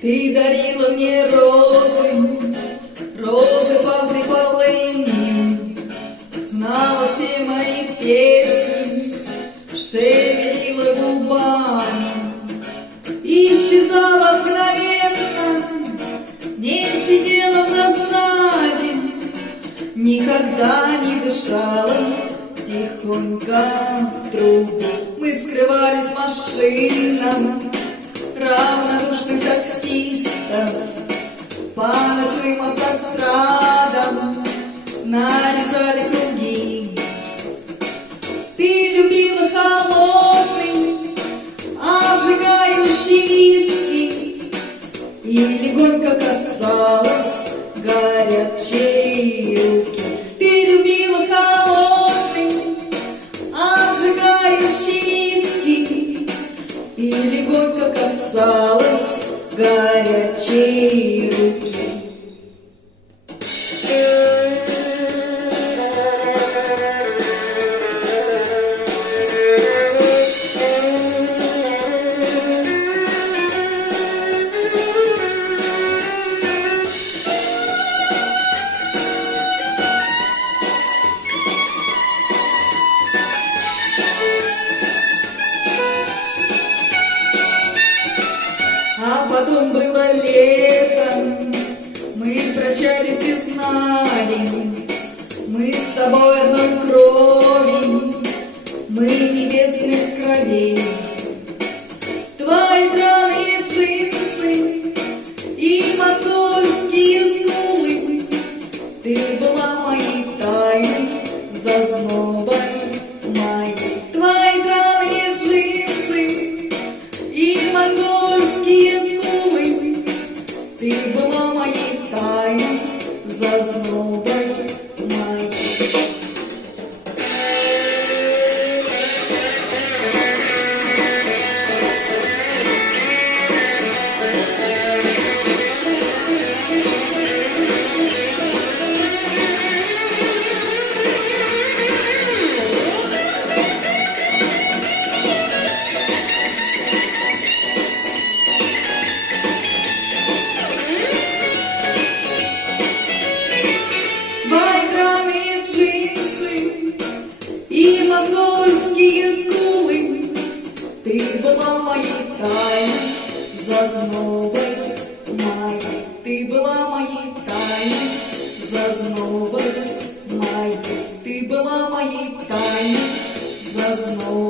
Ты дарила мне розы, розы пахли полынью, знала все мои песни, шевелила губами, исчезала мгновенно, не сидела в засаде, никогда не дышала тихонько в трубу. Мы скрывались в машинах равнодушных таксистов, по ночным автострадам нарезали круги. Ты любила холодный, обжигающий виски и легонько касалась горячей руки. Ты любила холодный, обжигающий виски и легонько касалась горячей руки. А потом было лето, мы прощались и знали, мы с тобой одной крови, мы небесных кровей. Твои драные джинсы и монгольские скулы, ты была моей тайной, зазнобой моей. Твои драные джинсы и монгольские скулы, ты была моей тайной, зазнобой моей. И монгольские скулы, ты была моей тайной, зазнобой моей. Ты была моей тайной, зазнобой моей. Ты была моей тайной, зазнобой.